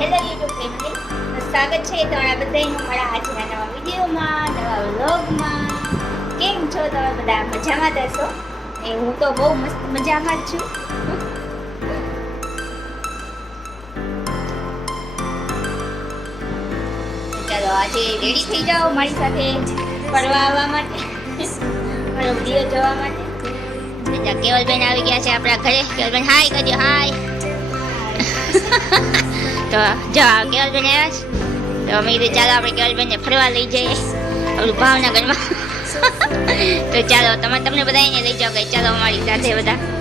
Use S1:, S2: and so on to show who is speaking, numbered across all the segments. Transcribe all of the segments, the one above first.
S1: Hello YouTube family સ્વાગત છે તમારા બધાનું મારા આજના નવા વિડીયોમાં, નવા વ્લોગમાં. કેમ છો તમે બધા? મજામાં હશો? એ હું તો બહુ મસ્ત મજામાં જ છું. ચાલો, આજે રેડી થઈ જાઓ મારી સાથે ફરવા આવવા માટે. મારો વીડિયો જોવા માટે. કેવલબેન આવી ગયા છે આપણા ઘરે. કેવલબેન હાય કરજો હાય તો જો આવ્યા છે. તો અમે કીધું, ચાલો આપણે કેવલબેનને ફરવા લઈ જઈએ. આપણું ભાવનગરમાં. તો ચાલો, તમે તમને બધાને લઈ જાઓ, કે ચાલો અમારી સાથે બધા.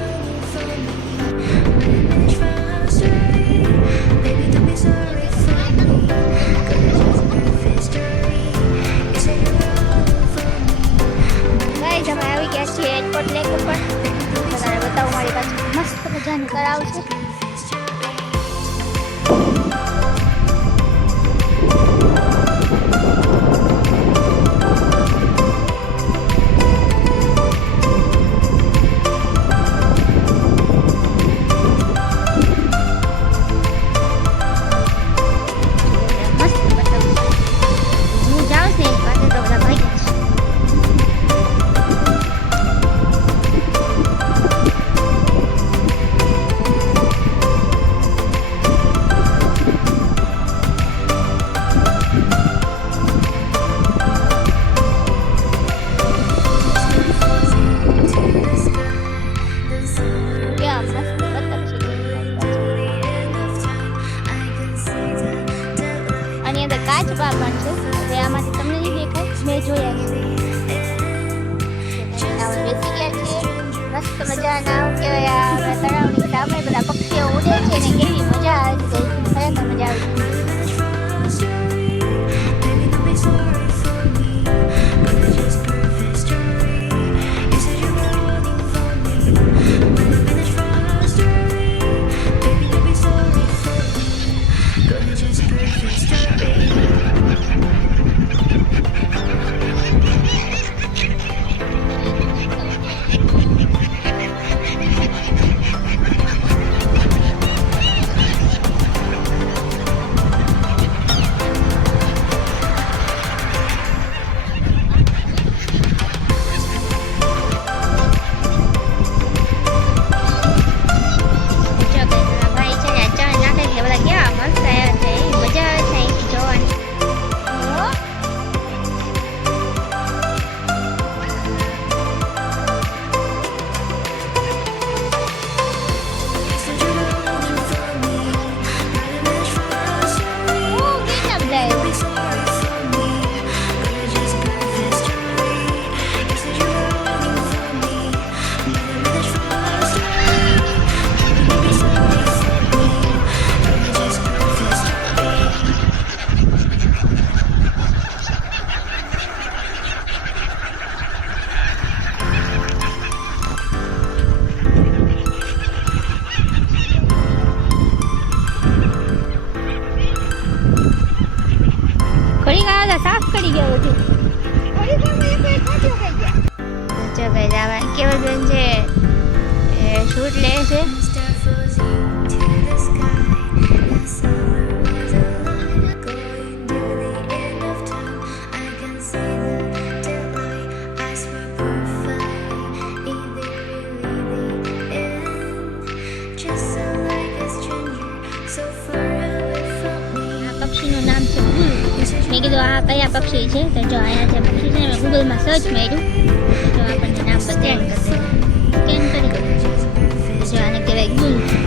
S1: આની અંદર કાચ બાર પણ છે. એટલે આમાંથી તમને નહીં દેખાય મેં જોયા છે. બેસી ગયા છે. મસ્ત મજાના શું કહેવાય આ તળાવની સામે બધા પક્ષીઓ ઉડે છે ને કેવી મજા આવે છે. ખરેખર મજા આવે છે. ભાઈ દાવા કેવલ બેન છે એ શૂટ લે છે આ પક્ષીનું નામ છે ગુલ મેં કીધું આ કયા પક્ષી છે તો જો અહીંયા જે પક્ષી છે ને મેં ગૂગલમાં સર્ચ માર્યું તો આપણને નામ બતાવ્યા કરશે સ્કેન કરી તો જો આને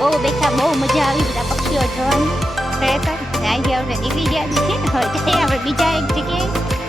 S1: બહુ બેઠા, બહુ મજા આવી બધા પક્ષીઓ જોવાની. ખરેખર અહીંથી આપણે નીકળી ગયા છીએ. હવે આપણે બીજા એક જગ્યાએ.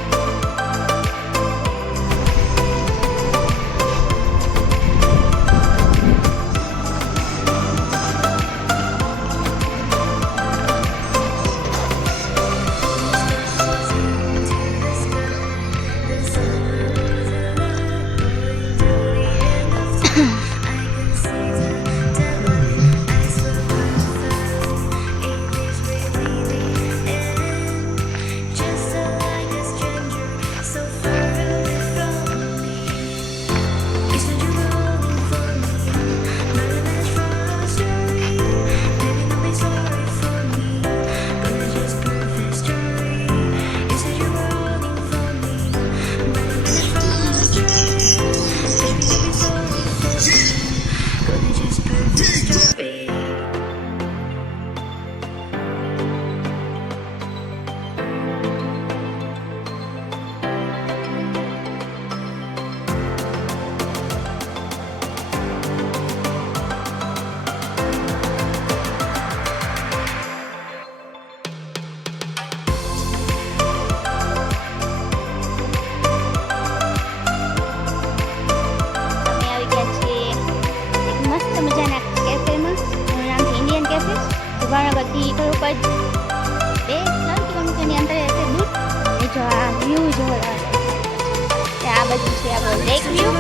S1: બધું છે આપણો લેક વ્યૂ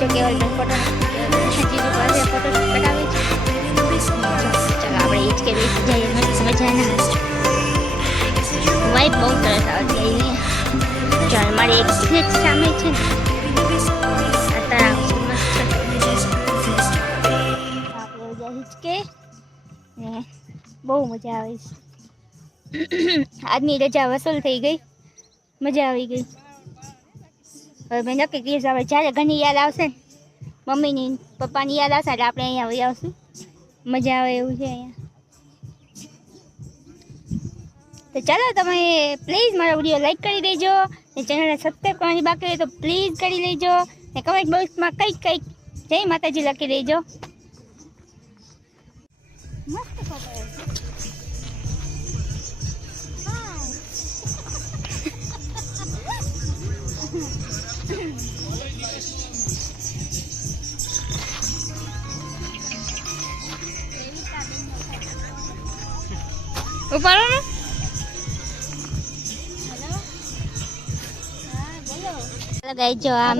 S1: જો કેવલ ફોટો જીજુ પાસે ફોટો પડાવે છે. ચાલો આપણે એ જ કે બેસી જઈએ મસ્ત મજાના વાઇબ બહુ સરસ આવતી અહીંયા ચાલ મારી એક સ્લેટ સામે છે ને આ તળાવ છે મસ્ત. આપણે બધા હિચકે. ને બહુ મજા આવે છે. આજની રજા વસૂલ થઈ ગઈ. મજા આવી ગઈ. હવે મેં નક્કી કર્યું છે જ્યારે ઘણી યાદ આવશે ને, મમ્મીની પપ્પાની યાદ આવશે એટલે આપણે અહીંયા વહી આવશું. મજા આવે એવું છે અહીંયા. તો ચાલો તમે પ્લીઝ મારો વીડિયો લાઈક કરી દેજો, ને ચેનલને સબસ્ક્રાઈબ કરવાની બાકી હોય તો પ્લીઝ કરી લેજો, ને કમેન્ટ બોક્સમાં કંઈક કંઈક જય માતાજી લખી દેજો. મસ્ત ફોટો ઉપાડો ને.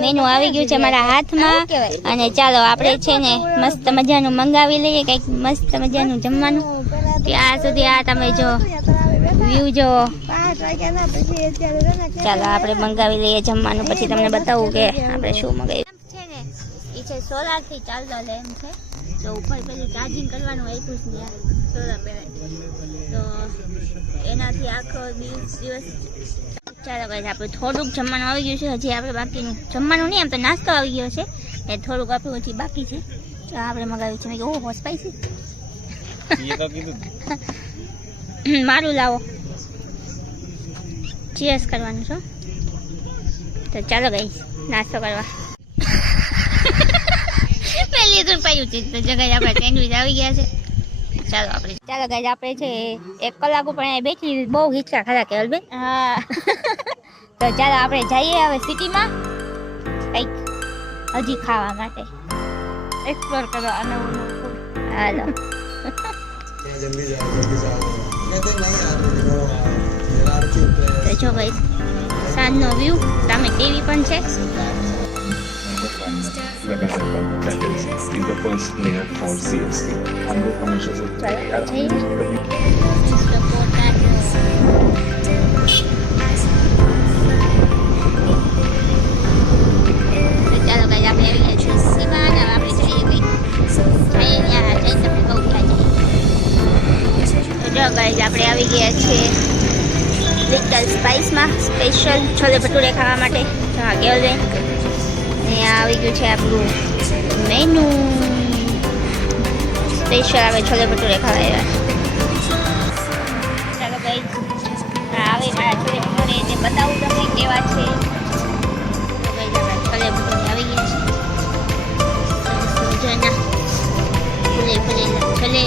S1: મેનુ આવી ગયું છે મારા હાથમાં અને ચાલો આપણે છે ને મસ્ત મજાનું મંગાવી લઈએ, કંઈક મસ્ત મજાનું જમવાનું. ત્યાં સુધી આ તમે જો વ્યૂ જો. ચાલો આપણે મંગાવી લઈએ જમવાનું. પછી તમને બતાવું કે આપણે શું મંગાવ્યું. છે ને એ છે સોલારથી ચાલતો લેમ્પ છે. તો ઉપર પેલું ચાર્જિંગ કરવાનું આપ્યું છે ને સોલાર પેલા તો એનાથી આખો દિવસ દિવસ ચાલો ભાઈ આપણે થોડુંક જમવાનું આવી ગયું છે. હજી આપણે બાકીનું જમવાનું નહીં આમ તો નાસ્તો આવી ગયો છે. એ થોડુંક આપણું હજી બાકી છે. તો આપણે મગાવ્યું છે. મેં કીધું ઓહો સ્પાઈસી મારું લાવો. ચીયર્સ કરવાનું છો. તો ચાલો ગઈ નાસ્તો કરવા. જગ્યાએ આપણે સેન્ડવિચ આવી ગયા છે. ચાલો આપણે. ચાલો ગાઈઝ આપણે છે એક કલાક ઉપર બેઠી બહુ હિચકા ખાધા કે હલબે હા. તો ચાલો આપણે જઈએ હવે સિટીમાં. કંઈક હજી ખાવા માટે. એક્સપ્લોર
S2: કરો આ
S1: તો જો ભાઈ સાંજનો વ્યૂ સામે ટીવી પણ છે
S3: That is in the first layer for CSC.
S1: Special chole bhature ખાવા માટે. તો કેવલ બેન અહીંયા આવી ગયું છે આપણું મેનુ સ્પેશિયલ આવે છોલે ભટુરે ખાવા આવ્યા ચાલો ભાઈ આવે મારા છોલે ભટુરે. તે બતાવું તમને કેવા છે. છોલે ભટુરે આવી ગયા છે. સરસ મજાના ફૂલે ફૂલેલા છોલે